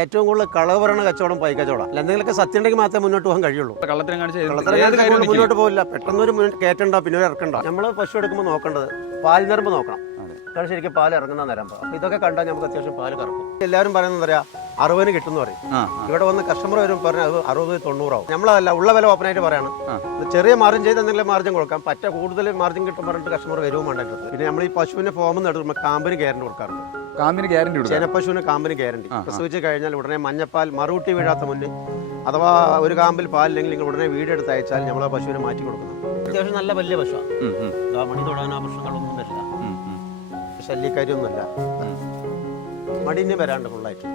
ഏറ്റവും കൂടുതൽ കളവ് പറയണ കച്ചവടം പൈ കച്ചവടം. എന്തെങ്കിലുമൊക്കെ സത്യം ഉണ്ടെങ്കിൽ മാത്രമേ മുന്നോട്ട് പോകാൻ കഴിയുള്ളൂ. കള്ളത്തരം മുന്നോട്ട് പോകില്ല. പെട്ടെന്നൊരു പെട്ടെന്നൊരു പിന്നെ ഒരു ഇറക്കണ്ട. നമ്മൾ പശു എടുക്കുമ്പോൾ നോക്കേണ്ടത് പാൽ നിരമ്പ് നോക്കണം. കാരണം ശരിക്കും പാൽ ഇറങ്ങുന്ന നിരമ്പ്. അപ്പോൾ ഇതൊക്കെ കണ്ടാൽ നമുക്ക് അത്യാവശ്യം പാല് കറക്കും. എല്ലാവരും പറയുന്നത് പറയാ 60 കിട്ടുമെന്ന് പറയും. ഇവിടെ വന്ന് കസ്റ്റമർ വരും പറഞ്ഞാൽ അത് 60-90 ആവും. നമ്മളതല്ല, ഉള്ള വില ഓപ്പണായിട്ട് പറയണം. ചെറിയ മാർജിൻ ചെയ്ത് എന്തെങ്കിലും മാർജിൻ കൊടുക്കാം. പറ്റ കൂടുതൽ മാർജിൻ കിട്ടും പറഞ്ഞിട്ട് കസ്റ്റമർ വരുവും വേണ്ടിട്ട്. പിന്നെ നമ്മൾ ഈ പശുവിന്റെ ഫോമിൽ നിന്ന് എടുക്കുമ്പോൾ കാമ്പിന് ഗ്യാരണ്ടി കൊടുക്കാറുണ്ട്. കാമ്പിന് ഗ്യാരണ്ടി? ചേനപ്പശുവിന് കാമ്പിന് ഗ്യാരണ്ടി. പ്രസവിച്ച് കഴിഞ്ഞാൽ ഉടനെ മഞ്ഞപ്പാൽ മറുകൂട്ടി വീഴാത്ത മുന്നേ അഥവാ ഒരു കാമ്പിൽ പാലില്ലെങ്കിൽ നിങ്ങൾ ഉടനെ വീടെടുത്ത് അയച്ചാൽ നമ്മൾ ആ പശുവിനെ മാറ്റി കൊടുക്കണം. അത്യാവശ്യം നല്ല വലിയ പശുവാണ്. മണി തൊടാൻ ആ പ്രശ്നങ്ങളൊന്നും വരില്ല. ശല്യക്കാരിയൊന്നുമല്ല. മടിനെ വരാണ്ട് ഫുള്ളായിട്ട്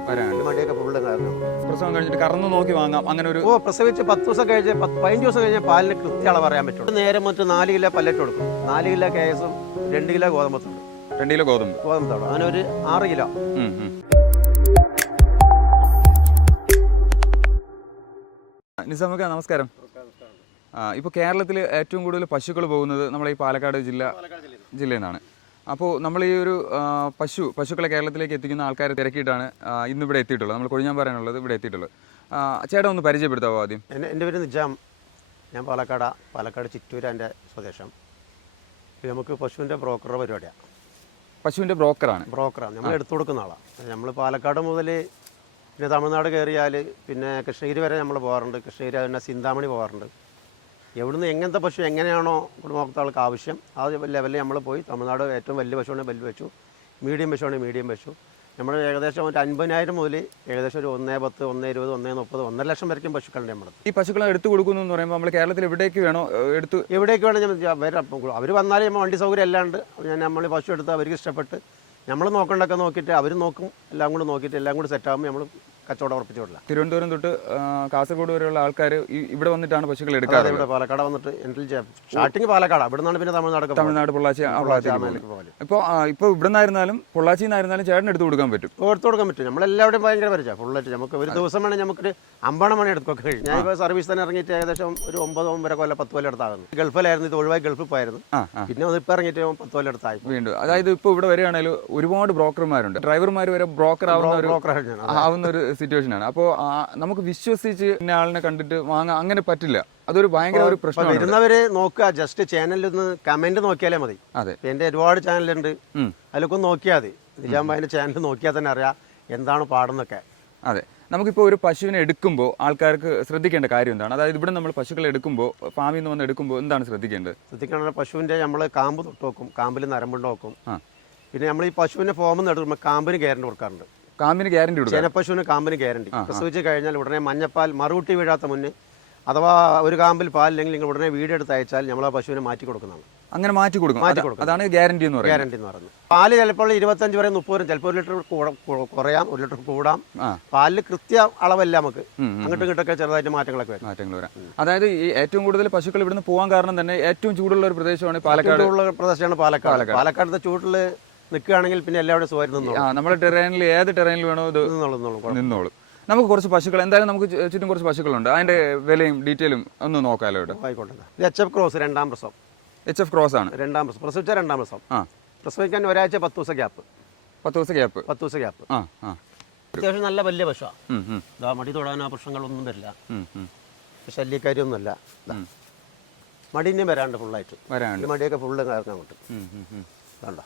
മടിയൊക്കെ ഫുള്ള് കാരണം പ്രസവം കഴിഞ്ഞിട്ട് കറന്ന് നോക്കി വാങ്ങാം. അങ്ങനെ ഒരു പ്രസവിച്ച് 10 ദിവസം കഴിഞ്ഞ് 15 ദിവസം കഴിഞ്ഞ് പാലിന് കൃത്യ അളവ് അറിയാൻ പറ്റുള്ളൂ. നേരെ മറ്റ് 4 കിലോ പല്ലറ്റ് കൊടുക്കും. 4 കിലോ കേസും 2 കിലോ ഗോതമ്പത്തുണ്ട്. 2 കിലോ ഗോതമ്പത്തോളം അങ്ങനെ ഒരു 6 കിലോ. നിസാമക്ക നമസ്കാരം. ഇപ്പോൾ കേരളത്തിൽ ഏറ്റവും കൂടുതൽ പശുക്കൾ പോകുന്നത് നമ്മളെ ഈ പാലക്കാട് ജില്ലയിൽ നിന്നാണ്. അപ്പോൾ നമ്മൾ ഈ ഒരു പശുക്കളെ കേരളത്തിലേക്ക് എത്തിക്കുന്ന ആൾക്കാരെ തിരക്കിയിട്ടാണ് ഇന്നിവിടെ എത്തിയിട്ടുള്ളത്. നമ്മൾ കൊഴിഞ്ഞാമ്പാറയാണുള്ളത്, ഇവിടെ എത്തിയിട്ടുള്ളത്. ചേട്ടാ ഒന്ന് പരിചയപ്പെടുത്താമോ ആദ്യം? എൻ്റെ പേര് നിജാം. ഞാൻ പാലക്കാട് ചിറ്റൂർ എൻ്റെ സ്വദേശം. നമുക്ക് പശുവിൻ്റെ ബ്രോക്കറുടെ പരിപാടിയാണ്. പശുവിൻ്റെ ബ്രോക്കറാണ്? നമ്മൾ എടുത്തു കൊടുക്കുന്ന ആളാണ്. നമ്മൾ പാലക്കാട് മുതൽ പിന്നെ തമിഴ്നാട് കയറിയാൽ പിന്നെ കൃഷ്ണഗിരി വരെ നമ്മൾ പോകാറുണ്ട്. കൃഷ്ണഗിരി പിന്നെ ചിന്താമണി പോകാറുണ്ട്. എവിടുന്ന് എങ്ങനത്തെ പശു എങ്ങനെയാണോ കുടുംബാൾക്ക് ആവശ്യം ആ ലെവലിൽ നമ്മൾ പോയി. തമിഴ്നാട് ഏറ്റവും വലിയ പശുവാണെങ്കിൽ വലിയ പശു, മീഡിയം പശുവാണെങ്കിൽ മീഡിയം പശു. നമ്മൾ ഏകദേശം ഒരു 50,000 മുതൽ ഏകദേശം ഒരു 1,10, 1,20, 1,30, 1.5 ലക്ഷം വരയ്ക്കും പശുക്കളുണ്ട് നമ്മുടെ. ഈ പശുക്കളെ എടുത്തു കൊടുക്കുന്നു എന്ന് പറയുമ്പോൾ നമ്മൾ കേരളത്തിൽ എവിടേക്ക് വേണോ എവിടേക്ക് വേണം അവർ വന്നാലും നമ്മൾ വണ്ടി സൗകര്യം അല്ലാണ്ട് നമ്മൾ പശു എടുത്ത് അവർക്ക് ഇഷ്ടപ്പെട്ട് നമ്മൾ നോക്കേണ്ടതൊക്കെ നോക്കിയിട്ട് അവർ നോക്കും. എല്ലാം കൂടി നോക്കിയിട്ട് എല്ലാം കൂടി സെറ്റാകുമ്പോൾ നമ്മൾ കച്ചവടം ഉറപ്പിച്ചു വിടില്ല. തിരുവനന്തപുരം തൊട്ട് കാസർഗോഡ് വരെയുള്ള ആൾക്കാർ ഇവിടെ വന്നിട്ടാണ് പശുക്കൾ എടുക്കാറ്. ഇവിടെ പാലക്കാട് വന്നിട്ട് സ്റ്റാർട്ടിങ് പാലക്കാട്, ഇവിടെ നിന്നാണ് പിന്നെ തമിഴ്നാട് പൊള്ളാച്ചി. ഇപ്പോൾ ഇവിടെ നിന്നായിരുന്നാലും പൊള്ളാച്ചിയിൽ നിന്നായിരുന്നാലും ചേട്ടൻ എടുത്തു കൊടുക്കാൻ പറ്റും. നമ്മളെല്ലാവരുടെയും ഭയങ്കര പരിചയം ഫുള്ളായിട്ട്. നമുക്ക് ഒരു ദിവസം വേണമെങ്കിൽ നമുക്കൊരു 50 മണി എടുത്തൊക്കെ കഴിഞ്ഞു. ഞാൻ ഇപ്പോൾ സർവീസ് തന്നെ ഇറങ്ങിയിട്ട് ഏകദേശം ഒരു 9 കൊല്ലം 10 കൊല്ലം എടുത്താകുന്നു. ഗൾഫിലായിരുന്നു, ഇത് ഒഴിവായി ഗൾഫിൽ പോയിരുന്നു. പിന്നെ ഇപ്പോൾ ഇറങ്ങിയിട്ട് 10 കൊല്ലം എടുത്തായി വീണ്ടും. അതായത് ഇപ്പോൾ ഇവിടെ വരികയാണെങ്കിൽ ഒരുപാട് ബ്രോക്കർമാരുണ്ട്. ഡ്രൈവർമാർ വരെ ബ്രോക്കർ ആവുന്ന ഒരു സിറ്റുവേഷൻ ആണ്. അപ്പോൾ നമുക്ക് വിശ്വസിച്ച് ഇന്ന ആളിനെ കണ്ടിട്ട് വാങ്ങാൻ അങ്ങനെ പറ്റില്ല. അതൊരു ഭയങ്കര ഒരു പ്രശ്നമാണ്. വരുന്നവര് നോക്കുക, ജസ്റ്റ് ചാനലിൽ ഒന്ന് കമന്റ് നോക്കിയാലേ മതി. അതെ, എന്റെ ഒരുപാട് ചാനലുണ്ട്, അതിലൊക്കെ നോക്കിയാൽ മതി. നിജാംബായിന്റെ ചാനൽ നോക്കിയാൽ തന്നെ അറിയാം എന്താണ് പാടുന്നൊക്കെ. അതെ, നമുക്കിപ്പോൾ ഒരു പശുവിനെ എടുക്കുമ്പോൾ ആൾക്കാർക്ക് ശ്രദ്ധിക്കേണ്ട കാര്യം എന്താണ്? അതായത് ഇവിടെ നമ്മൾ പശുക്കളെ എടുക്കുമ്പോൾ, ഫാമിൽ നിന്ന് വന്ന് എടുക്കുമ്പോൾ എന്താണ് ശ്രദ്ധിക്കേണ്ടത്? പശുവിന്റെ നമ്മൾ കാമ്പ് തൊട്ട് നോക്കും, കാമ്പിൽ നരമ്പുണ്ട് നോക്കും. പിന്നെ നമ്മൾ ഈ പശുവിന്റെ ഫോമിൽ നിന്ന് എടുക്കുമ്പോൾ കാമ്പിന് ഗ്യാരണ്ടി കൊടുക്കാറുണ്ട്. കാമ്പിന് ഗ്യാരണ്ടി കൊടുക്കും? ചേനപ്പശുവിന് കാമ്പിന് ഗ്യാരണ്ടി. പ്രസവിച്ച് കഴിഞ്ഞാൽ ഉടനെ മഞ്ഞപ്പാൽ മറുകൂട്ടി വീഴാത്ത മുന്നേ അഥവാ ഒരു കാമ്പിൽ പാലില്ലെങ്കിൽ നിങ്ങൾ ഉടനെ വീടെടുത്ത് അയച്ചാൽ നമ്മൾ ആ പശുവിനെ മാറ്റി കൊടുക്കുന്നതാണ്. അങ്ങനെ മാറ്റി കൊടുക്കും. അതാണ് ഗ്യാരണ്ടി എന്ന് പറയുന്നത്. പാല് ചിലപ്പോൾ 25 വരെ 30 വരെ, ചിലപ്പോൾ 1 ലിറ്റർ കുറയാം, 1 ലിറ്റർ കൂടാം. പാലിൽ കൃത്യ അളവല്ല, നമുക്ക് അങ്ങോട്ടും ഇങ്ങോട്ടൊക്കെ ചെറുതായിട്ട് മാറ്റങ്ങൾ വരാം. അതായത് ഈ ഏറ്റവും കൂടുതൽ പശുക്കൾ ഇവിടുന്ന് പോകാൻ കാരണം തന്നെ ഏറ്റവും ചൂടുള്ള ഒരു പ്രദേശമാണ് പാലക്കാട്. പാലക്കാടത്തെ ചൂട്ടിൽ നിൽക്കുകയാണെങ്കിൽ പിന്നെ എല്ലാവരും സുഖമായിട്ട് നിന്നോളൂ. നമ്മുടെ ടെറൈനിൽ ഏത് ടെറൈനിൽ വേണോ ഇത് നിന്നോളൂ. നമുക്ക് കുറച്ച് പശുക്കൾ, എന്തായാലും നമുക്ക് ചുറ്റും കുറച്ച് പശുക്കളുണ്ട്. അതിന്റെ വിലയും ഡീറ്റെയിലും ഒന്ന് നോക്കാമല്ലോ. ഇവിടെ ആയിക്കോട്ടെ. HF ക്രോസ് രണ്ടാം പ്രസവം. HF ക്രോസ് ആണ് രണ്ടാം പ്രസവം. പ്രസവിച്ച രണ്ടാം പ്രസവം. പ്രസവിക്കാൻ ഒരാഴ്ച 10 ദിവസം ഗ്യാപ്പ്. 10 ദിവസം ഗ്യാപ്പ്. അത്യാവശ്യം നല്ല വലിയ പശുവാണ്. മടി തൊടാനോ പ്രശ്നങ്ങളൊന്നും വരില്ല. ശല്യക്കാരിയൊന്നുമല്ല. മടിനെ വരാണ്ട് ഫുള്ളായിട്ട് മടിയൊക്കെ ഫുള്ള് കാരണം അങ്ങോട്ട് വേണ്ട.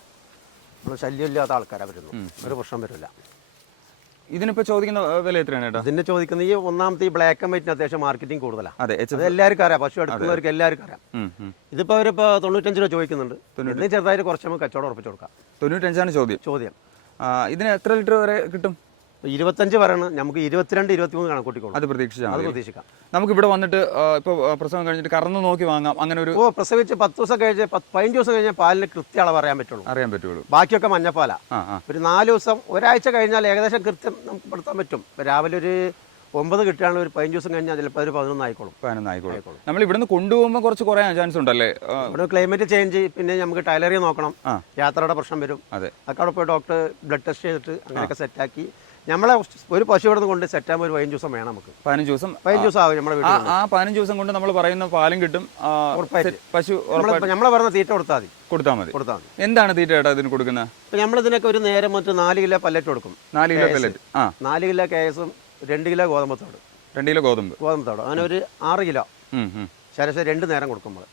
നമ്മൾ ശല്യമില്ലാത്ത ആൾക്കാരാണ് വരുന്നു, ഒരു പ്രശ്നം വരില്ല. ഇതിനിപ്പോ ചോദിക്കുന്ന വില എത്രയാണ്? ഇതിന്റെ ചോദിക്കുന്ന ഈ ഒന്നാമത്തെ ഈ ബ്ലാക്ക് ആൻഡ് വൈറ്റിന് അത്യാവശ്യം മാർക്കറ്റിംഗ് കൂടുതലാണ്. അത് എല്ലാവർക്കും അറിയാം, പശു എടുക്കുന്നവർക്ക് എല്ലാവർക്കും അറിയാം. ഇതിപ്പോ അവരിപ്പോ 95 രൂപ ചോദിക്കുന്നുണ്ട്. ഇതിന് ചെറുതായിട്ട് കുറച്ച് നമുക്ക് കച്ചവടം ഉറപ്പിച്ചു കൊടുക്കാം. 95 ചോദ്യം. ഇതിന് എത്ര ലിറ്റർ വരെ കിട്ടും? 25 പറയണം, നമുക്ക് 22, 23 കണക്കൂട്ടിക്കോളൂ. അത് പ്രതീക്ഷിക്കാം. നമുക്ക് ഇവിടെ വന്നിട്ട് ഇപ്പൊ പ്രസവം കഴിഞ്ഞിട്ട് കറന്ന് നോക്കി വാങ്ങാം. അങ്ങനെ ഒരു പ്രസവിച്ച് 10 ദിവസം കഴിഞ്ഞ് 15 ദിവസം കഴിഞ്ഞാൽ പാലിന് കൃത്യ അളവ് അറിയാൻ പറ്റുള്ളൂ. ബാക്കിയൊക്കെ മഞ്ഞപ്പാല. ഒരു 4 ദിവസം ഒരാഴ്ച കഴിഞ്ഞാൽ ഏകദേശം കൃത്യം നമുക്ക് പെടുത്താൻ പറ്റും. രാവിലെ ഒരു 9 കിട്ടുകയാണെങ്കിൽ ഒരു 15 ദിവസം കഴിഞ്ഞാൽ ചിലപ്പോൾ ഒരു 11 ആയിക്കോളും. നമ്മൾ ഇവിടുന്ന് കൊണ്ടുപോകുമ്പോൾ കുറച്ച് കുറയാൻ ചാൻസ് ഉണ്ടല്ലേ? ഇവിടെ ക്ലൈമറ്റ് ചേഞ്ച്, പിന്നെ നമുക്ക് ടൈലറി നോക്കണം, യാത്രയുടെ പ്രശ്നം വരും. അതൊക്കെ അവിടെ പോയി ഡോക്ടർ ബ്ലഡ് ടെസ്റ്റ് ചെയ്തിട്ട് അങ്ങനെയൊക്കെ സെറ്റാക്കി നമ്മളെ ഒരു പശു ഇവിടെ നിന്ന് കൊണ്ട് സെറ്റ് ആകുമ്പോൾ ഒരു 15 ദിവസം വേണം നമുക്ക്. 15 ദിവസം 15 ദിവസം ആവും നമ്മുടെ വീട്ടിൽ. ആ 15 ദിവസം കൊണ്ട് നമ്മൾ പറയുന്ന പാലും കിട്ടും. പശു നമ്മളെ പറഞ്ഞ തീറ്റ കൊടുത്താൽ മതി. എന്താണ് തീറ്റ ചേട്ടാ ഇതിന് കൊടുക്കുന്നത്? ഇപ്പം നമ്മളിതിനൊക്കെ ഒരു നേരം മറ്റു 4 കിലോ പല്ലറ്റ് കൊടുക്കും. 4 കിലോ പല്ലറ്റ്. 4 കിലോ കേസും 2 കിലോ ഗോതമ്പത്തോട്. 2 കിലോ ഗോതമ്പത്തോട് അങ്ങനെ ഒരു 6 കിലോ ശരാശരി 2 നേരം കൊടുക്കുമ്പോൾ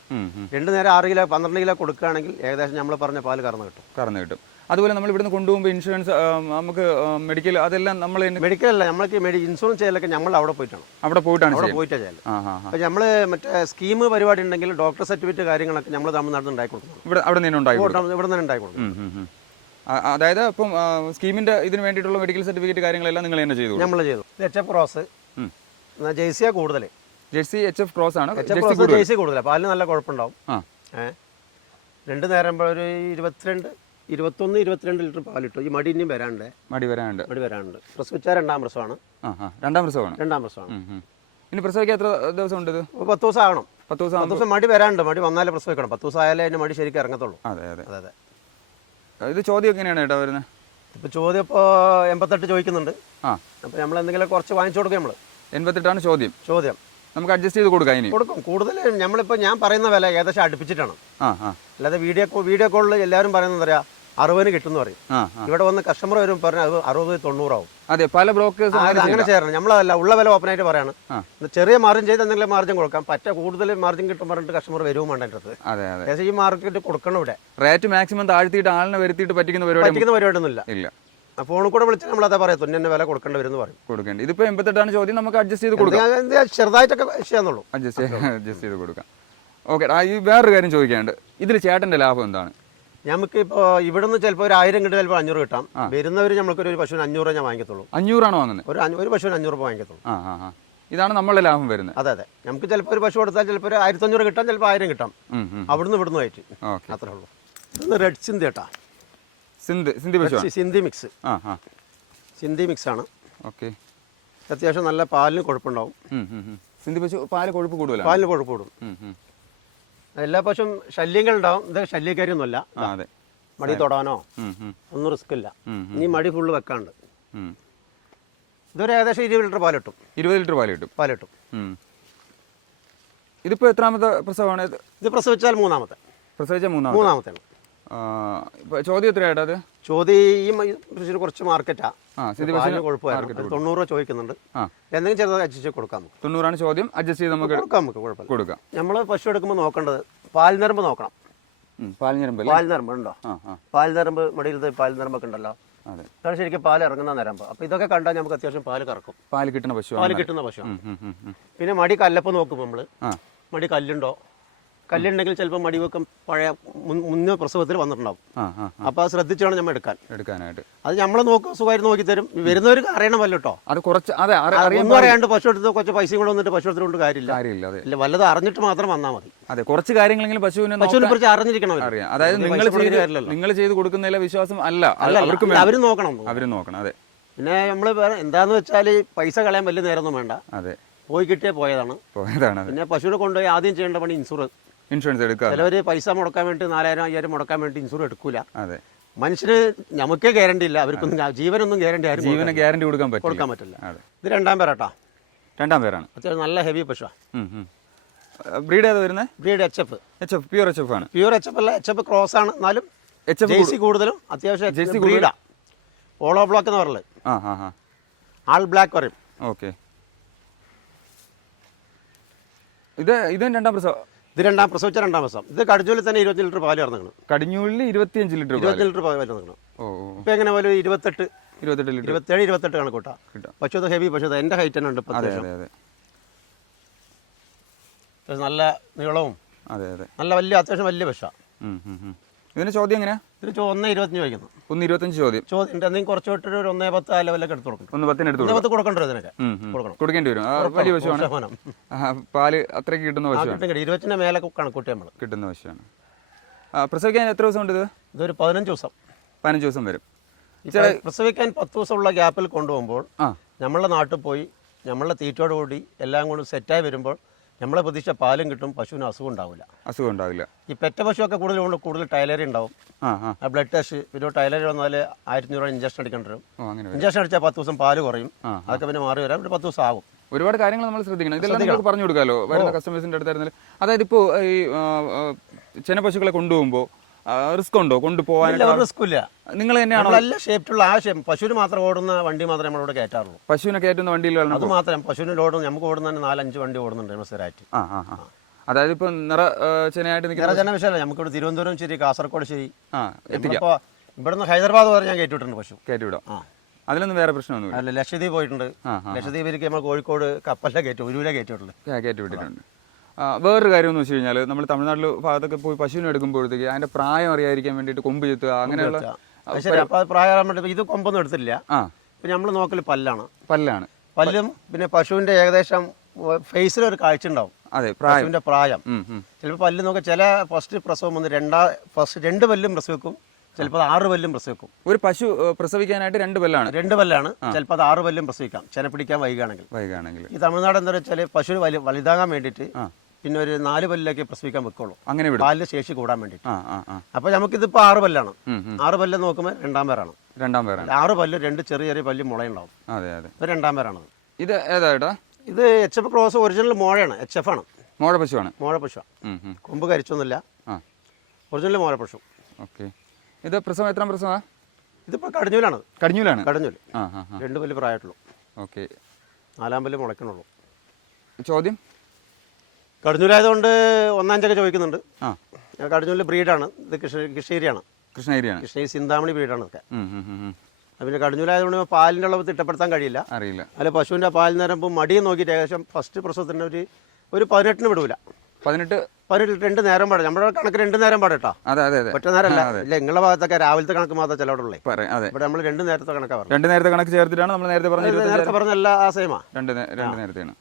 2 നേരം 6 കിലോ 12 കിലോ കൊടുക്കുകയാണെങ്കിൽ ഏകദേശം നമ്മൾ പറഞ്ഞ പാല് കറന്ന് കിട്ടും. അതുപോലെ നമ്മൾ ഇവിടുന്ന് കൊണ്ടുപോകുമ്പോൾ ഇൻഷുറൻസ് നമുക്ക് മെഡിക്കൽ അതെല്ലാം നമ്മൾ മെഡിക്കൽ അല്ല, നമ്മൾക്ക് ഇൻഷുറൻസ് ചെയ്യലൊക്കെ നമ്മൾ അവിടെ പോയിട്ടാണ് ചെയ്യല്. അപ്പോൾ നമ്മൾ മറ്റേ സ്കീം പരിപാടി ഉണ്ടെങ്കിൽ ഡോക്ടർ സർട്ടിഫിക്കറ്റ് കാര്യങ്ങളൊക്കെ നമ്മൾ തമിഴ്നാട്ടിൽ ഉണ്ടാക്കി കൊടുക്കണം. ഇവിടെ നിന്ന് ഉണ്ടാക്കി കൊടുക്കണം. അതായത് ഇപ്പം സ്കീമിന്റെ ഇതിന് വേണ്ടിയിട്ടുള്ള മെഡിക്കൽ സർട്ടിഫിക്കറ്റ് കാര്യങ്ങളെല്ലാം നിങ്ങൾ തന്നെ ചെയ്തു? നമ്മൾ ചെയ്തു. HF ക്രോസ് ജേഴ്സിയാ കൂടുതൽ. ജേഴ്സി HF ക്രോസ് ആണ്. ജേഴ്സി കൂടുതലാണ്. പാലിന് നല്ല കുഴപ്പമുണ്ടാവും. 2 നേരം ഒരു 21-22 ലിറ്റർ പാലിട്ടു. ഈ മടി ഇനിയും വരാണ്ട് പ്രസവിച്ചാൽ 2ാം പ്രസവമാണ്. 2ാം പ്രസവമാണ്. ഇനി പ്രസവിക്കാൻ എത്ര ദിവസം ഉണ്ട്? 10 ദിവസം ആകണം. 10 ദിവസം മടി വരാണ്ട്. മടി വന്നാലേ പ്രസവിക്കണം. 10 ദിവസം ആയാലേ അതിന്റെ മടി ശരിക്കും ഇറങ്ങത്തുള്ളൂ. അതെ. ഇത് ചോദ്യം എങ്ങനെയാണ് ഏട്ടാ വരുന്നത്? ഇപ്പൊ ചോദ്യം ഇപ്പോൾ 88 ചോദിക്കുന്നുണ്ട്. അപ്പൊ നമ്മൾ എന്തെങ്കിലും കുറച്ച് വാങ്ങിച്ചു കൊടുക്കും. നമ്മൾ 88 ചോദ്യം നമുക്ക് അഡ്ജസ്റ്റ് ചെയ്ത് കൊടുക്കാം. ഇനി കൊടുക്കും. കൂടുതൽ നമ്മളിപ്പോൾ ഞാൻ പറയുന്ന വില ഏകദേശം അടുപ്പിച്ചിട്ടാണ്. അല്ലാതെ വീഡിയോ കോളിൽ എല്ലാവരും പറയുന്നത് പറയാ 60 കിട്ടുമെന്ന് പറയും. ഇവിടെ വന്ന് കസ്റ്റമർ വരും പറഞ്ഞാൽ അത് 60-90 ആവും. അതെ, പല ബ്രോക്കേഴ്സ് അങ്ങനെ ചേരണം. നമ്മളതല്ല, ഉള്ള വില ഓപ്പണായിട്ട് പറയാണ്. ചെറിയ മാർജിൻ ചെയ്ത് എന്തെങ്കിലും മാർജിൻ കൊടുക്കാം. കൂടുതൽ മാർജിൻ കിട്ടും പറഞ്ഞിട്ട് കസ്റ്റമർ വരുവും വേണ്ട എൻ്റെ അടുത്ത്. ഈ മാർക്കറ്റ് കൊടുക്കണം. ഇവിടെ റേറ്റ് മാക്സിമം താഴ്ത്തിയിട്ട് ആളിനെ വരുത്തിയിട്ട് പറ്റിക്കുന്ന പരിപാടിയൊന്നുമില്ല. ഫോണിൽ കൂടെ വിളിച്ചാൽ നമ്മളതാ പറയാം, തുന്നെ വില കൊടുക്കേണ്ടി വരും പറയും. കൊടുക്കേണ്ടി. ഇതിപ്പോ 88 ചോദ്യം, നമുക്ക് അഡ്ജസ്റ്റ് ചെയ്ത് കൊടുക്കാം. ചെറുതായിട്ടൊക്കെ ചെയ്യാന്നുള്ളൂ. അഡ്ജസ്റ്റ് ചെയ്ത് കൊടുക്കാം. ഓക്കെ. ഈ വേറൊരു കാര്യം ചോദിക്കാനുണ്ട്. ഇതിൽ ചേട്ടന്റെ ലാഭം എന്താണ്? നമുക്ക് ഇപ്പോൾ ഇവിടുന്ന് ചിലപ്പോൾ ഒരു 1000 കിട്ടും, ചിലപ്പോൾ 500 കിട്ടാം. വരുന്നവർ നമുക്ക് ഒരു പശുവിന് 500 ഞാൻ വാങ്ങിക്കത്തുള്ളൂ. 500 ആണോ വാങ്ങുന്നത്? ഒരു പശുവിന് 500 രൂപ വാങ്ങിക്കത്തുള്ളൂ. ഇതാണ് നമ്മളുടെ ലാഭം വരുന്നത്. അതെ. നമുക്ക് ചിലപ്പോൾ ഒരു പശു കൊടുത്താൽ ചിലപ്പോൾ ഒരു 1500 കിട്ടാം, ചിലപ്പോൾ 1000 കിട്ടാം. ഇവിടുന്ന് ആയിട്ട് അത്രേ ഉള്ളൂ. ഇതൊന്ന് റെഡ് സിന്ധി കേട്ടാ. സിന്ധി മിക്സ്. സിന്ധി മിക്സ് ആണ്. ഓക്കെ. അത്യാവശ്യം നല്ല പാലിന് കുഴപ്പമുണ്ടാവും. സിന്ധി പശു പാലിന് കൊഴുപ്പ് കൂടും. എല്ലാ പശുവും ശല്യങ്ങൾ ഉണ്ടാവും. ഇത് ശല്യക്കാരിയൊന്നുമല്ല. മടി തൊടാനോ ഒന്നും റിസ്ക് ഇല്ല. ഇനി മടി ഫുള്ള് വെക്കാണ്ട്. ഇതൊരു ഏകദേശം 20 ലിറ്റർ പാലിട്ടും. 20 ലിറ്റർ പാലിട്ടും. ഇതിപ്പോ എത്രാമത്തെ പ്രസവമാണ്? ഇത് പ്രസവിച്ചാൽ മൂന്നാമത്തെ. മൂന്നാമത്തെയാണ്. ചോദ്യം എത്രയായിട്ടാ അത്? ചോദ്യം ഈ കുറച്ച് മാർക്കറ്റാ. കുഴപ്പമില്ല. 90 രൂപ ചോദിക്കുന്നുണ്ട്. എന്തെങ്കിലും ചെറുതായി അഡ്ജസ്റ്റ് കൊടുക്കാം. 90 ചോദ്യം. അഡ്ജസ്റ്റ് ചെയ്ത് നമുക്ക് കൊടുക്കാം. നമ്മൾ പശു എടുക്കുമ്പോൾ നോക്കേണ്ടത് പാൽനരമ്പ് നോക്കണം. പാൽനരമ്പ് ഉണ്ടോ? പാൽനരമ്പ് മടിയിലത്തെ പാൽനരമ്പൊക്കെ ഉണ്ടല്ലോ. അതാണ് ശരിക്കും പാൽ ഇറങ്ങുന്ന നരമ്പ്. അപ്പൊ ഇതൊക്കെ കണ്ടാൽ നമുക്ക് അത്യാവശ്യം പാല് കറക്കും. പാല് കിട്ടുന്ന പശു. പിന്നെ മടി കല്ലപ്പ് നോക്കും നമ്മള്. മടി കല്ലുണ്ടോ? കല്ലുണ്ടെങ്കിൽ ചിലപ്പോൾ മടി വെക്കം പഴയ മുന്നേ പ്രസവത്തിൽ വന്നിട്ടുണ്ടാവും. അപ്പൊ അത് ശ്രദ്ധിച്ചാണ് നമ്മൾ എടുക്കാനായിട്ട്. അത് നമ്മൾ സുഖമായിട്ട് നോക്കി തരും. വരുന്നവർക്ക് അറിയണമല്ലോ കേട്ടോ. അത് കുറച്ച് ഒന്നും അറിയാണ്ട് പശു എടുത്ത് കുറച്ച് പൈസയും കൂടെ വന്നിട്ട് പശു എടുത്തുകൊണ്ട് കാര്യമില്ല. വല്ലത് അറിഞ്ഞിട്ട് മാത്രം വന്നാൽ മതി. അതെ, കുറച്ച് കാര്യങ്ങളെങ്കിലും പശുവിനെ കുറിച്ച് അറിഞ്ഞിരിക്കണം. അതായത് നിങ്ങൾ ചെയ്ത് കൊടുക്കുന്നതിലെ വിശ്വാസം അല്ല, അവരും നോക്കണം. അതെ. പിന്നെ നമ്മള് എന്താന്ന് വെച്ചാൽ പൈസ കളയാൻ വലിയ നേരമൊന്നും വേണ്ട. അതെ, പോയി കിട്ടിയ പോയതാണ്. പിന്നെ പശുവിനെ കൊണ്ടുപോയി ആദ്യം ചെയ്യേണ്ട പണി ഇൻഷുറൻസ് എടുക്കുക. ചിലവര് പൈസ മുടക്കാൻ വേണ്ടി 4000-5000 മുടക്കാൻ വേണ്ടി ഇൻഷുറൻസ് എടുക്കൂല. അതെ, മനുഷ്യന് നമുക്കേ ഗ്യാരണ്ടി ഇല്ല, അവർക്കൊന്നും ജീവനൊന്നും ഗ്യാരണ്ടി ഗ്യാരണ്ടി കൊടുക്കാൻ പറ്റില്ല. ഇത് 2ാം പേരാട്ടാ. 2ാം പേരാണ്. അത്യാവശ്യം നല്ല ഹെവി പശു. ബ്രീഡ് ഏതാ വരുന്നത്? Breed HF. പ്യൂർ HF ആണ്. പ്യൂർ HF അല്ല, HF ക്രോസ് ആണ്. എന്നാലും ജേഴ്സി കൂടുതലും അത്യാവശ്യം ബ്രീഡാ. ഓളോ ബ്ലോക്ക് എന്ന് പറയുന്നത് ആൾ ബ്ലാക്ക് പറയും. ഓക്കെ. ഇത് 2ാം പ്രസവം. പ്രസവിച്ച 2ാം പ്രസവം. ഇത് കടിഞ്ഞൂലിൽ തന്നെ 20 ലിറ്റർ പാല് ഇറങ്ങണം. കടിഞ്ഞൂലിൽ 25 ലിറ്റർ പാല് ഇറങ്ങണം. ഇപ്പൊ എങ്ങനെ പോലെ 27 28 കണക്കൂട്ടാ. പശു ഹെവി പശു. എന്റെ ഹൈറ്റ് തന്നെ ഉണ്ട്. നല്ല നീളവും നല്ല അത്യാവശ്യം വലിയ പശ. ഇതിന് ചോദ്യം എങ്ങനെയാ? ഇതിന് 1.25 ചോദിക്കുന്നു. 1.25 ചോദ്യം. എന്തെങ്കിലും കുറച്ച് വിട്ടിട്ട് ഒരു 1.10 ആ ലെവലൊക്കെ എടുത്ത് കൊടുക്കും. 1.10 കൊടുക്കേണ്ടി വരും. ഇതിനൊക്കെ കൊടുക്കേണ്ടി വരും. വലിയ പശുവാണ്. പാല് അത്രയ്ക്ക് കിട്ടുന്ന പശുവാണ്. 20 മേലെ കണക്കൂട്ടി നമ്മൾ കിട്ടുന്ന പശുവാണ്. പ്രസവിക്കാൻ എത്ര ദിവസം ഉണ്ട്? ഇതൊരു 15 ദിവസം. 15 ദിവസം വരും. പ്രസവിക്കാൻ 10 ദിവസമുള്ള ഗ്യാപ്പിൽ കൊണ്ടുപോകുമ്പോൾ നമ്മളുടെ നാട്ടിൽ പോയി നമ്മളുടെ തീറ്റോടുകൂടി എല്ലാം കൊണ്ട് സെറ്റായി വരുമ്പോൾ നമ്മളെ പ്രതീക്ഷ പാലും കിട്ടും, പശുവിന് അസുഖം ഉണ്ടാവില്ല. അസുഖം ഉണ്ടാവില്ല. ഈ പെറ്റ പശുവൊക്കെ കൂടുതൽ ടൈലറി ഉണ്ടാവും, ബ്ലഡ് ടെസ്റ്റ്, പിന്നെ ടൈലറി വന്നാൽ 1500 രൂപ ഇഞ്ചക്ഷൻ അടിക്കേണ്ടി വരും. ഇഞ്ചക്ഷൻ അടിച്ചാൽ 10 ദിവസം പാല് കുറയും, അതൊക്കെ പിന്നെ മാറി വരാം, 10 ദിവസം ആവും. ഒരുപാട് കാര്യങ്ങൾ നമ്മൾ ശ്രദ്ധിക്കണം. ഇതെല്ലാം നിങ്ങൾക്ക് പറഞ്ഞു കൊടുക്കാമല്ലോ വരുന്ന കസ്റ്റമേഴ്സിന്റെ അടുത്തായിരുന്നാലും. അതായത് ഇപ്പോൾ ഈ ചെന പശുക്കളെ കൊണ്ടുപോകുമ്പോൾ റിസ്ക് ഉണ്ടോ കൊണ്ടുപോകാൻ? റിസ്ക് ഇല്ല. നിങ്ങൾ തന്നെയാണോ നല്ല ഷേപ്പിലുള്ള പശുവിന് മാത്രം ഓടുന്ന വണ്ടി മാത്രമേ നമ്മളിവിടെ കയറ്റാറുള്ളൂ. പശുവിനെ കയറ്റുന്ന വണ്ടിയിൽ അത് മാത്രം പശുവിന് ലോഡ് നമുക്ക് ഓടുന്ന 4-5 വണ്ടി ഓടുന്നുണ്ട് സ്ഥിരമായിട്ട്. അതായത് ഇപ്പൊ നിറ ചെനയായിട്ട് നിറചന വിഷയമല്ല, നമുക്കിവിടെ തിരുവനന്തപുരം ശരി, കാസർഗോഡ് ശരി, ഇപ്പൊ ഇവിടുന്ന് ഹൈദരാബാദ് വരെ ഞാൻ കയറ്റിവിട്ടുണ്ട് പശു. കയറ്റിവിടാം. അതിലൊന്നും വേറെ പ്രശ്നമൊന്നുമില്ല. അല്ല, ലക്ഷദ്വീപ് പോയിട്ടുണ്ട്. ലക്ഷദ്വീപിലേക്ക് നമ്മൾ കോഴിക്കോട് കപ്പലിലെ ഉരുവിലെ കയറ്റിവിട്ടിട്ടുണ്ട്. വേറൊരു കാര്യം എന്ന് വെച്ച് കഴിഞ്ഞാൽ നമ്മൾ തമിഴ്നാട്ടിൽ ഭാഗത്തൊക്കെ പോയി പശുവിനെ എടുക്കുമ്പോഴത്തേക്ക് അതിന്റെ പ്രായം അറിയാതിരിക്കാൻ വേണ്ടിയിട്ട് കൊമ്പ് ചെത്തുക അങ്ങനെയുള്ള പ്രായം. ഇത് കൊമ്പൊന്നും എടുത്തില്ല. പിന്നെ നമ്മൾ നോക്കല് പല്ലാണ്. പല്ലും പിന്നെ പശുവിന്റെ ഏകദേശം ഫേസിലൊരു കാഴ്ച ഉണ്ടാവും. അതെ, പശുവിന്റെ പ്രായം. ചിലപ്പോൾ പല്ല് നോക്കുക, ചില ഫസ്റ്റ് പ്രസവം വന്ന് 2 പല്ലും പ്രസവിക്കും, ചിലപ്പോൾ 6 പല്ലും പ്രസവിക്കും. ഒരു പശു പ്രസവിക്കാനായിട്ട് 2 പല്ലാണ്. 2 പല്ലാണ്, ചിലപ്പോൾ 6 പല്ലും പ്രസവിക്കാം, ചെന പിടിക്കാൻ വൈകുകയാണെങ്കിൽ. ഈ തമിഴ്നാട് എന്താ വെച്ചാൽ പശു വലുതാകാൻ വേണ്ടിയിട്ട് പിന്നെ ഒരു 4 പല്ലിലേക്ക് പ്രസവിക്കാൻ വെക്കുള്ളൂ, അങ്ങനെ പാലിന്റെ ശേഷി കൂടാൻ വേണ്ടിയിട്ട്. അപ്പൊ നമുക്കിതിപ്പോ 6 പല്ലാണ്. 6 പല്ല് നോക്കുമ്പോൾ രണ്ടാം പേരാണ്. 6 പല്ല് 2 ചെറിയ പല്ല് മുളയുണ്ടാവും. രണ്ടാം പേരാണ്. ഇത് ഏതാ? ഇത് HF ക്രോസ് ഒറിജിനൽ മോഴയാണ്. HF ആണ്, മോഴ പശുവാണ്. കൊമ്പ് കരിച്ചൊന്നുമില്ല, ഒറിജിനൽ മോഴ പശു. ഓക്കെ. ഇത് പ്രസവം എത്ര പ്രസവമാണ്? ഇതിപ്പോ കടിഞ്ഞൂലാണ്. കടിഞ്ഞൂൽ 2 പല്ല് പ്രായമായിട്ടുള്ളൂ. ഓക്കെ. 4-ാം പല്ല് മുളയ്ക്കണുള്ളൂ. ചോദ്യം കടിഞ്ഞൂലായതുകൊണ്ട് 1 5 ചോദിക്കുന്നുണ്ട്. കടിഞ്ഞൂല് ബ്രീഡാണ്. ഇത് കൃഷ്ണഗിരിയാണ്. കൃഷ്ണഗിരി സിന്താമണി ബ്രീഡാണ് ഇതൊക്കെ. പിന്നെ കടിഞ്ഞൂലായതുകൊണ്ട് പാലിൻ്റെ അളവ് തിട്ടപ്പെടുത്താൻ അറിയില്ല. അല്ല, പശുവിൻ്റെ പാലിന് നേരം മടിയെ നോക്കിയിട്ട് ഏകദേശം ഫസ്റ്റ് പ്രസവത്തിന് ഒരു 18 വിടൂല. 18 2 നേരം പാടും. നമ്മുടെ കണക്ക് 2 നേരം പാടട്ടോ. ഒറ്റ നേരമല്ല. ഇല്ല, നിങ്ങളുടെ ഭാഗത്തൊക്കെ രാവിലത്തെ കണക്ക് മാത്രമേ ചിലവിടുള്ളൂ. ഇവിടെ നമ്മൾ 2 നേരത്തെ കണക്കാണ് പറഞ്ഞത്. 2 നേരത്തെ കണക്ക് ചേർത്തിട്ടാണ് നമ്മൾ നേരത്തെ പറഞ്ഞ എല്ലാ സെയിമാ. 2 നേരത്തെയാണ്.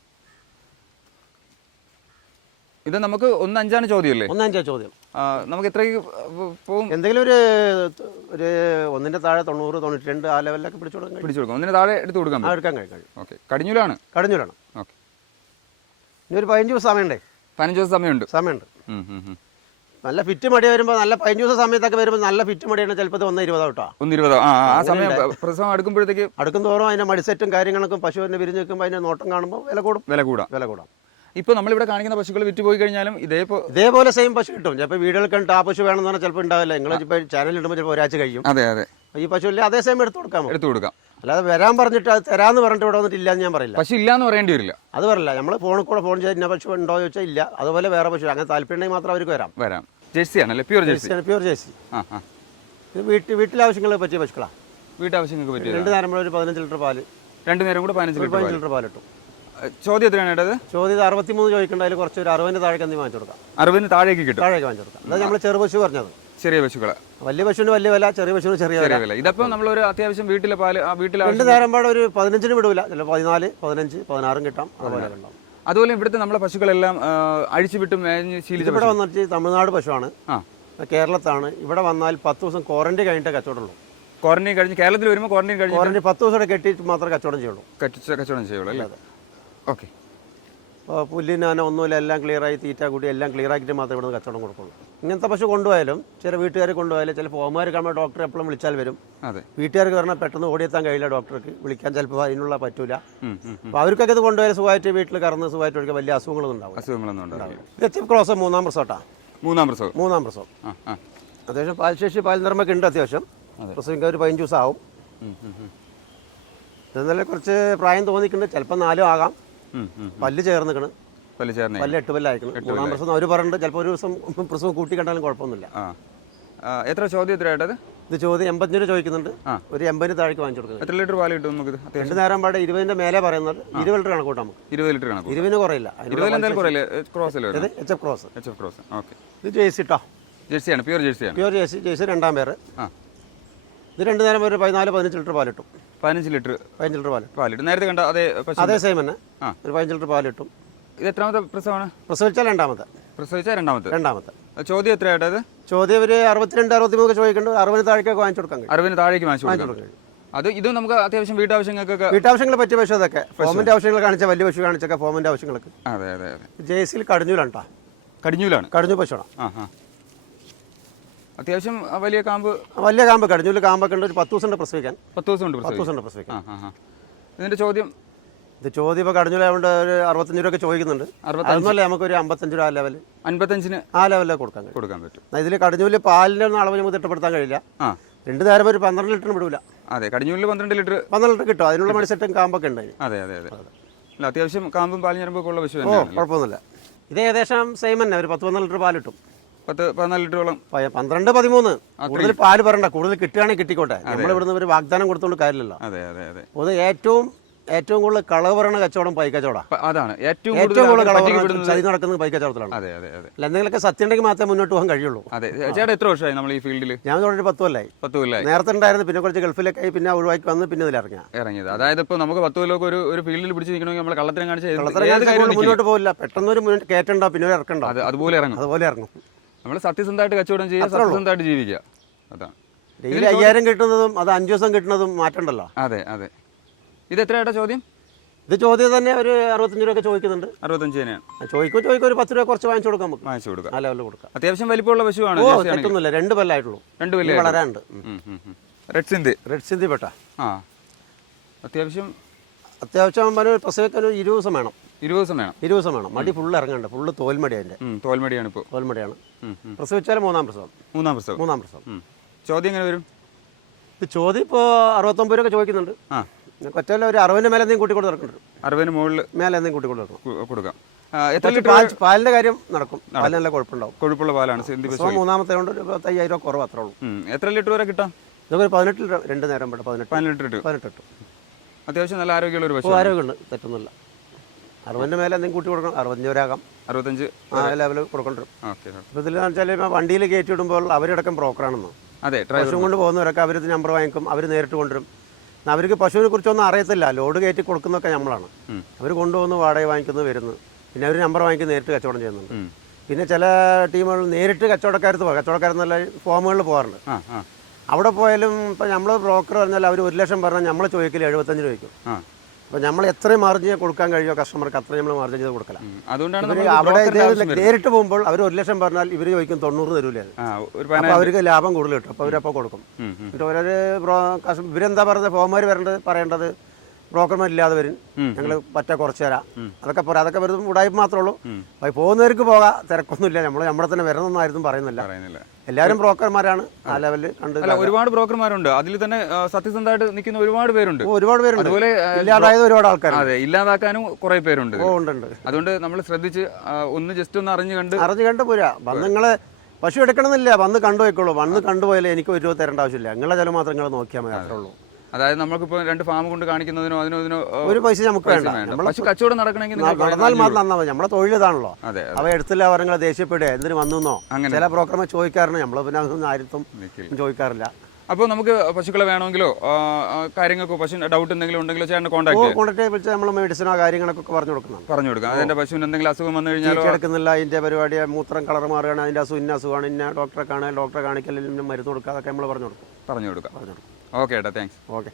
ഇത് നമുക്ക് 1 5 ചോദ്യമല്ലേ? 1 5 ചോദ്യം. നമുക്ക് എത്രയ്ക്ക് പോകും? എന്തെങ്കിലും ഒരു 1 താഴെ 90 92 ആ ലെവലിലൊക്കെ പിടിച്ചു കൊടുക്കാം. 1 താഴെ എടുത്ത് കൊടുക്കാം. എടുക്കാൻ കഴിയും. ഓക്കെ. കടിഞ്ഞൂലാണ്. ഓക്കെ. ഇനി ഒരു 15 ദിവസം സമയമുണ്ടേ. 15 ദിവസം സമയമുണ്ട്. നല്ല ഫിറ്റ് മടി വരുമ്പോൾ, നല്ല 15 ദിവസം സമയത്തൊക്കെ വരുമ്പോൾ നല്ല ഫിറ്റ് മടിയാണ്. ചിലപ്പോൾ 1:20 കേട്ടോ. 1:20. ആ സമയം പ്രസവം അടുക്കുമ്പോഴത്തേക്ക് അടുക്കുന്തോറും അതിന്റെ മടിസെറ്റും കാര്യങ്ങളൊക്കെ പശുവിനെ വിരിഞ്ഞ് വെക്കുമ്പോൾ അതിന്റെ നോട്ടം കാണുമ്പോൾ വില കൂടാം. ഇപ്പോൾ നമ്മളിവിടെ കാണിക്കുന്ന പശുക്കൾ വിറ്റ് പോയി കഴിഞ്ഞാലും ഇതേപോലെ സെയിം പശു കിട്ടും. ചിലപ്പോൾ വീടുകൾ കണ്ടിട്ട് ആ പശു വേണമെന്ന് പറഞ്ഞാൽ ചിലപ്പോൾ ഉണ്ടാവില്ല. നിങ്ങൾ ഇപ്പോൾ ചാനൽ ഇടുമ്പോൾ ചിലപ്പോൾ ഒരാഴ്ച കഴിയും. ഈ പശു ഇല്ല, അതേ സെയിം എടുത്തു കൊടുക്കാം. അല്ലാതെ വരാൻ പറഞ്ഞിട്ട് അത് തരാന്ന് പറഞ്ഞിട്ട് ഇവിടെ വന്നിട്ട് ഇല്ലാന്ന് ഞാൻ പറയില്ല. പശു ഇല്ലാന്ന് പറയേണ്ടി വരില്ല. അത് പറയില്ല. നമ്മൾ ഫോണിൽ കൂടെ ഫോൺ ചെയ്ത് ഇന്ന പശു ഉണ്ടോ എന്ന് ചോദിച്ചാൽ ഇല്ല. അതുപോലെ വേറെ പശു അങ്ങനെ താല്പര്യം ഉണ്ടെങ്കിൽ മാത്രം അവർക്ക് വരാം. ജേഴ്സി ആണല്ലേ? Pure jersey. ഇത് വീട്ടിലാവശ്യങ്ങളെ പറ്റിയ പശുക്കളാണ്. വീട്ടാവശ്യങ്ങൾക്ക് പറ്റിയ 2 നേരം ഒരു 15 ലിറ്റർ പാല്. 2 നേരം കൂടെ 15 ലിറ്റർ പാൽ കിട്ടും. ചോദ്യം എത്രയാണ് ഇട്ടത്? ചോദ്യം 63 ചോദിക്കേണ്ട. അതിൽ കുറച്ച് ഒരു 60 താഴേക്ക് എന്തെങ്കിലും വാങ്ങിച്ചു കൊടുക്കാം. 60 താഴേക്ക് കിട്ടും. വാങ്ങിച്ചു കൊടുക്കാം. അതായത് നമ്മൾ ചെറു പശു പറഞ്ഞത്. ചെറിയ പശുക്കളെ. വലിയ പശുവിന് വലിയ വില, ചെറിയ പശുവിന് ചെറിയ വില. ഇതപ്പം നമ്മളൊരു അത്യാവശ്യം വീട്ടിലെ പാല് 2 നേരം പാടെ ഒരു 15 വിടൂല. ചില 14 15 16 കിട്ടാം. അതുപോലെ ഇവിടുത്തെ നമ്മളെ പശുക്കളെല്ലാം അഴിച്ചുവിട്ടും ശീലിച്ച. ഇവിടെ വന്നിട്ട് തമിഴ്നാട് പശുവാണ്, കേരളത്താണ്. ഇവിടെ വന്നാൽ 10 ദിവസം ക്വാറന്റൈൻ കഴിഞ്ഞിട്ട് കച്ചവടമുള്ളൂ. ക്വാറന്റൈൻ കഴിഞ്ഞ് കേരളത്തിൽ വരുമ്പോൾ ക്വാറന്റൈൻ 10 ദിവസം കെട്ടിയിട്ട് മാത്രമേ കച്ചവടം ചെയ്യുള്ളൂ. അല്ലേ? ഓക്കെ. പുല്ലിന് തന്നെ ഒന്നുമില്ല, എല്ലാം ക്ലിയറായി തീറ്റ കൂട്ടി എല്ലാം ക്ലിയർ ആക്കിയിട്ട് മാത്രമേ ഇവിടുന്ന് കച്ചവടം കൊടുക്കുള്ളൂ. ഇങ്ങനത്തെ പശു കൊണ്ടുപോയാലും ചില വീട്ടുകാർ കൊണ്ടുപോയാലും ചിലപ്പോൾ ഓമാർ കാണുമ്പോൾ ഡോക്ടർ എപ്പോഴും വിളിച്ചാൽ വരും. വീട്ടുകാർക്ക് പറഞ്ഞാൽ പെട്ടെന്ന് ഓടിയെത്താൻ കഴിയില്ല, ഡോക്ടർക്ക് വിളിക്കാൻ ചിലപ്പോൾ അതിനുള്ള പറ്റൂല. അപ്പോൾ അവർക്കൊക്കെ ഇത് കൊണ്ടുപോയാൽ സുഖമായിട്ട് വീട്ടിൽ കറന്ന് സുഖമായിട്ട് ഒഴിക്കാൻ വലിയ അസുഖങ്ങളൊന്നും ഉണ്ടാവും. HF cross 3-ാം പ്രസവട്ടാ. 3-ാം പ്രസവം. അത്യാവശ്യം പാൽശേഷി പാൽ നിറമൊക്കെ ഉണ്ട്. അത്യാവശ്യം പ്രസവിക്കാൻ ഒരു 15 ദിവസം ആവും. എന്നാലും കുറച്ച് പ്രായം തോന്നിക്കുന്നുണ്ട്. ചിലപ്പോൾ 4 ആകാം. പല്ല് ചേർന്നിക്കണ്. പല്ല് 8 പല്ലായിക്കണം. 3-ാം പ്രസവം അവർ പറഞ്ഞിട്ട് ചിലപ്പോൾ ഒരു ദിവസം പ്രസവം കൂട്ടി കണ്ടാലും കുഴപ്പമൊന്നുമില്ല. എത്ര ചോദ്യം എത്രയായിട്ടത്? ഇത് ചോദ്യം 85 രൂപ ചോദിക്കുന്നുണ്ട്. ഒരു 80 താഴേക്ക് വാങ്ങിച്ചു കൊടുക്കുന്നത്. എത്ര ലിറ്റർ പാല് കിട്ടും നമുക്ക്? 2 നേരം പാടെ 20 മേലെ പറയുന്നത്. 20 ലിറ്റർ കണക്ക് കൂട്ടാം. 20 ലിറ്റർ കണക്ക്. 20 കുറയില്ല. HF cross. ഓക്കെ. ഇത് ജേഴ്സി ട്ടോ. ജേഴ്സിയാണ്. പ്യൂർ ജേഴ്സിയാണ്. ജേഴ്സി 2-ാം പേര്. ഇത് 2 നേരം ഒരു 14-15 ലിറ്റർ പാൽ കിട്ടും. 15 ലിറ്റർ പാലിട്ട് നേരത്തെ കണ്ട അതേ സെയിം തന്നെ. ഒരു 15 ലിറ്റർ പാൽ കിട്ടും. ഇത് എത്രാമത്തെ പ്രസവമാണ്? പ്രസവിച്ചാൽ രണ്ടാമത്തെ. ചോദ്യം എത്രയായിട്ടത്? ചോദ്യം ഒരു 62 63 ചോദിക്കുന്നുണ്ട്. 60 താഴേക്ക് വാങ്ങിച്ചു കൊടുക്കാൻ കഴിയും. 60 താഴേക്ക് വാങ്ങിച്ചു കൊടുക്കാം. ഇത് നമുക്ക് അത്യാവശ്യം വീട്ടാവശ്യങ്ങൾക്കൊക്കെ വീട്ടാവശ്യങ്ങൾ പറ്റിയ പശു അതൊക്കെ ഫോമിന്റെ ആവശ്യങ്ങൾ കാണിച്ച വലിയ പശു കാണിച്ചൊക്കെ ഫോമിന്റെ ആവശ്യങ്ങൾക്ക്. അതെ അതെ അതെ. ജേഴ്സിയിൽ കടിഞ്ഞൂലാണ് കേട്ടോ. കടിഞ്ഞൂലാണ്. കടിഞ്ഞു പശുവാണ്. അത്യാവശ്യം വലിയ കാമ്പ്. വലിയ കാമ്പ്. കടിഞ്ഞൂല് കാമ്പൊക്കെ ഉണ്ട്. ഒരു 10 ദിവസം പ്രസവിക്കാൻ. 10 ദിവസം കൊണ്ട് 10 ദിവസം പ്രസവിക്കാൻ. ഇതിന്റെ ചോദ്യം ഇപ്പോൾ കടിഞ്ഞൂലായതുകൊണ്ട് ഒരു 65 രൂപയൊക്കെ ചോദിക്കുന്നുണ്ട്. അതൊന്നുമല്ല, നമുക്കൊരു 55 രൂപ ലെവൽ. 55-ന് ആ ലെവലിൽ കൊടുക്കാൻ പറ്റും. ഇതിൽ കടിഞ്ഞൂല് പാലിന്റെ ഒന്നും അളവ് നമുക്ക് തിട്ടപ്പെടുത്താൻ കഴിയില്ല. 2 നേരം ഒരു 12 ലിറ്ററിന് വിടൂല. അതെ, കടിഞ്ഞൂലിൽ 12 ലിറ്റർ കിട്ടും. അതിനുള്ള മണിസെറ്റും കാമ്പൊക്കെ ഉണ്ട്. അതെ അതെ അതെ. അല്ല, അത്യാവശ്യം കാമ്പും പാലും ഞരമ്പൊക്കെ ഉള്ള പശു. കുഴപ്പമൊന്നുമില്ല. ഇത് ഏകദേശം സെയിം തന്നെ. ഒരു 10-12 ലിറ്റർ പാൽ കിട്ടും. 10-14 ലിറ്ററോളം. 12-13. കൂടുതൽ പാല് പറയണ്ട. കൂടുതൽ കിട്ടുകയാണെങ്കിൽ കിട്ടിക്കോട്ടെ. നമ്മൾ ഇവിടുന്ന് ഒരു വാഗ്ദാനം കൊടുത്തോണ്ട് കാര്യമില്ലല്ലോ. അതെ അതെ അതെ. അത് ഏറ്റവും കൂടുതൽ കളവ് പറയണ കച്ചവടം പൈക്കച്ചവടം. അതാണ് ഏറ്റവും കൂടുതൽ കളവ് ചതി നടക്കുന്നത് പൈക്കച്ചവടത്തിലാണ്. അതെ അതെ അതെ. എന്തെങ്കിലുമൊക്കെ സത്യം ഉണ്ടെങ്കിൽ മാത്രമേ മുന്നോട്ട് പോകാൻ കഴിയുള്ളൂ. അതെ. ചേട്ടാ എത്ര വർഷമായി നമ്മൾ ഈ ഫീൽഡിൽ? ഞാൻ തുടങ്ങി 10 കൊല്ലമായി. 10 കൊല്ലമായി. നേരത്തെ ഉണ്ടായിരുന്നു, പിന്നെ കുറച്ച് ഗൾഫിലൊക്കെ ആയി, പിന്നെ ഒഴിവാക്കി വന്ന് പിന്നെ ഇതിലിറങ്ങിയത്. അതായത് ഇപ്പോൾ നമുക്ക് 10 കൊല്ലമൊക്കെ ഒരു ഫീൽഡിൽ പിടിച്ച് നിൽക്കണമെങ്കിൽ നമ്മൾ കള്ളത്തരം കാണിച്ച് മുന്നോട്ട് പോകില്ല. പെട്ടെന്നൊരു കയറ്റണ്ടോ പിന്നെ ഒരു ഇറക്കണ്ടോ, അതുപോലെ ഇറങ്ങും. നമ്മൾ സത്യസന്ധമായിട്ട് കച്ചവടം ചെയ്യുക, സത്യസന്ധമായിട്ട് ജീവിക്കുക. അതാണ്. ഡെയിലി 5000 കിട്ടുന്നതും അത് 5 ദിവസം കിട്ടുന്നതും മാറ്റണ്ടല്ലോ. അതെ അതെ. ഇത് എത്രയായിട്ടാ ചോദ്യം? ഇത് ചോദ്യം തന്നെ ഒരു 65 രൂപ ചോദിക്കുന്നുണ്ട്. 65 തന്നെയാണ് ചോദിക്കും. ഒരു 10 രൂപ കുറച്ച് വാങ്ങിച്ചു കൊടുക്കാം. വാങ്ങിച്ചു കൊടുക്കാം. ആ ലെവലിൽ കൊടുക്കാം. അത്യാവശ്യം വലിപ്പമുള്ള പശുവാണ്. തെറ്റൊന്നുമില്ല. 2 പല്ലായിട്ടുള്ളൂ. 2 പല്ല് വളരാണ്ട്. റെഡ് സിന്ധി പെട്ട. അത്യാവശ്യം പ്രസവിക്കാൻ ഒരു 20 ദിവസം വേണം. 20 ദിവസം വേണം. മടി ഫുള്ള് ഇറങ്ങണ്ട. ഫുള്ള് തോൽമടി. അതിന്റെ തോൽമടിയാണ്. ഇപ്പോൾ തോൽമടിയാണ്. പ്രസവിച്ചാൽ മൂന്നാം പ്രസവം. ചോദ്യം എങ്ങനെ വരും? ഇത് ചോദ്യം ഇപ്പോൾ 69 രൂപ ചോദിക്കുന്നുണ്ട്. കൊറ്റല്ല ഒരു 60 മേലെ എന്തെങ്കിലും കൂട്ടിക്കൊണ്ട് നടക്കുന്നുണ്ട്. 60 മുകളിൽ മേലെ എന്തെങ്കിലും കൂട്ടിക്കൊണ്ട് കൊടുക്കാം. എത്ര ലിറ്റർ പാലിന്റെ കാര്യം നടക്കും. പാലിന് നല്ല കുഴപ്പമുണ്ടാവും. കൊഴുപ്പുള്ള പാലാണ്. മൂന്നാമത്തെ കൊണ്ട് 5000 രൂപ കുറവ് അത്രേ ഉള്ളൂ. എത്ര ലിറ്റർ വരെ കിട്ടാം? ഇതൊക്കെ 18 ലിറ്റർ 2 നേരം 18 ലിറ്റർ. അത്യാവശ്യം നല്ല ആരോഗ്യമുള്ള ഒരു പശു. ആരോഗ്യമുണ്ട്. തെറ്റൊന്നുമില്ല. 60 മേലെ എന്തെങ്കിലും കൂട്ടി കൊടുക്കണം. 65 വരാകാം. 65 ആ ലെവലിൽ കൊടുക്കണം. അപ്പോൾ ഇതിലെന്ന് വെച്ചാൽ വണ്ടിയിൽ കയറ്റിവിടുമ്പോൾ അവരടക്കം ബ്രോക്കറാണെന്നോ. അതെ. പശു കൊണ്ട് പോകുന്നവരൊക്കെ അവർ നമ്പർ വാങ്ങിക്കും. അവർ നേരിട്ട് കൊണ്ടുവരും. അവർക്ക് പശുവിനെ കുറിച്ചൊന്നും അറിയത്തില്ല. ലോഡ് കയറ്റി കൊടുക്കുന്നതൊക്കെ നമ്മളാണ്. അവർ കൊണ്ടുപോകുന്നു, വാടക വാങ്ങിക്കുന്നു, വരുന്നു. പിന്നെ അവർ നമ്പർ വാങ്ങിക്കും, നേരിട്ട് കച്ചവടം ചെയ്യുന്നുണ്ട്. പിന്നെ ചില ടീമുകൾ നേരിട്ട് കച്ചവടക്കാരെന്നല്ല ഫോമുകളിൽ പോകാറുണ്ട്. അവിടെ പോയാലും ഇപ്പം നമ്മൾ ബ്രോക്കർ പറഞ്ഞാൽ അവർ 1 ലക്ഷം പറഞ്ഞാൽ നമ്മൾ ചോദിക്കില്ല 75 ചോദിക്കും. അപ്പോൾ നമ്മൾ എത്രയും മാർജിൻ കൊടുക്കാൻ കഴിയുമോ കസ്റ്റമർക്ക് അത്രയും നമ്മൾ മാർജിൻ ചെയ്ത് കൊടുക്കല. അവിടെ നേരിട്ട് പോകുമ്പോൾ അവർ 1 ലക്ഷം പറഞ്ഞാൽ ഇവർ ചോദിക്കും 90 തരൂലേ. അപ്പോൾ അവർക്ക് ലാഭം കൂടുതൽ കിട്ടും. അപ്പോൾ അവരപ്പോൾ കൊടുക്കും. എന്നിട്ട് ഇവരെന്താ പറയുന്നത്, ഫോമുകാർ പറയേണ്ടത് ബ്രോക്കർമാരില്ലാതെ വരും, ഞങ്ങൾ കുറച്ച് തരാം, അതൊക്കെ വെറുതെ ഉടായ്പ മാത്രമേ ഉള്ളൂ. പോകുന്നവർക്ക് പോകാം, തിരക്കൊന്നുമില്ല. നമ്മളെ തന്നെ വരണമെന്നൊന്നും ആരും പറയുന്നില്ല. എല്ലാവരും ബ്രോക്കർമാരാണ്. ആ ലെവലിൽ കണ്ട് ഒരുപാട് ബ്രോക്കർമാരുണ്ട്. അതിൽ തന്നെ സത്യസന്ധമായിട്ട് നിൽക്കുന്ന ഒരുപാട് പേരുണ്ട്. അതുപോലെ ഇല്ലാതായത് ഒരുപാട് ആൾക്കാർ. അതെ, ഇല്ലാതാക്കാനും കുറെ പേരുണ്ട്. അതുകൊണ്ട് നമ്മൾ ശ്രദ്ധിച്ച് ജസ്റ്റ് ഒന്ന് അറിഞ്ഞു കണ്ട് പോരാ. നിങ്ങള് പശു എടുക്കണമെന്നില്ല, വന്ന് കണ്ടുപോയിക്കോളൂ. വന്ന് കണ്ടുപോയാലേ എനിക്ക് 1 രൂപ തരേണ്ട ആവശ്യമില്ല. നിങ്ങളെ ചില മാത്രം നിങ്ങൾ നോക്കിയാൽ മതി, അത്രേ ഉള്ളൂ. അതായത് നമുക്കിപ്പോൾ 2 ഫാം കൊണ്ട് കാണിക്കുന്നതിനോ ഇതിനോ ഒരു പൈസ നമുക്ക് വേണ്ട. പശു കച്ചവടം നടക്കണമെങ്കിൽ നടന്നാൽ മാത്രം നന്നാ മതി. നമ്മളെ തൊഴിലിതാണല്ലോ. അവ എടുത്തില്ല പറഞ്ഞാൽ ദേഷ്യപ്പെടുക, എന്തിനു വന്നോ. ചില ബ്രോക്കർമാർ ചോദിക്കാറുണ്ട്. നമ്മൾ പിന്നെ അതൊന്നും ആരും ചോദിക്കാറില്ല. അപ്പോൾ നമുക്ക് പശുക്കളെ വേണമെങ്കിലോ കാര്യങ്ങൾക്കോ പശു ഡൗട്ട് എന്തെങ്കിലും ഉണ്ടെങ്കിലോ ചേട്ടൻ കോൺടാക്ട് വിളിച്ച് നമ്മൾ മെഡിസിനോ കാര്യങ്ങളൊക്കെ പറഞ്ഞു കൊടുക്കാം. അതിന്റെ പശുവിന് എന്തെങ്കിലും അസുഖം വന്നു കഴിഞ്ഞാൽ എടുക്കുന്നില്ല, അതിന്റെ പരിപാടി മൂത്രം കളർ മാറുകയാണ്, അതിന്റെ അസുഖമാണ്, ഇന്ന ഡോക്ടറെ കാണിക്കലിൽ മരുന്ന് കൊടുക്കുക, അതൊക്കെ നമ്മൾ പറഞ്ഞു കൊടുക്കും. ഓക്കെ ഏട്ടാ, താങ്ക്സ്. ഓക്കെ.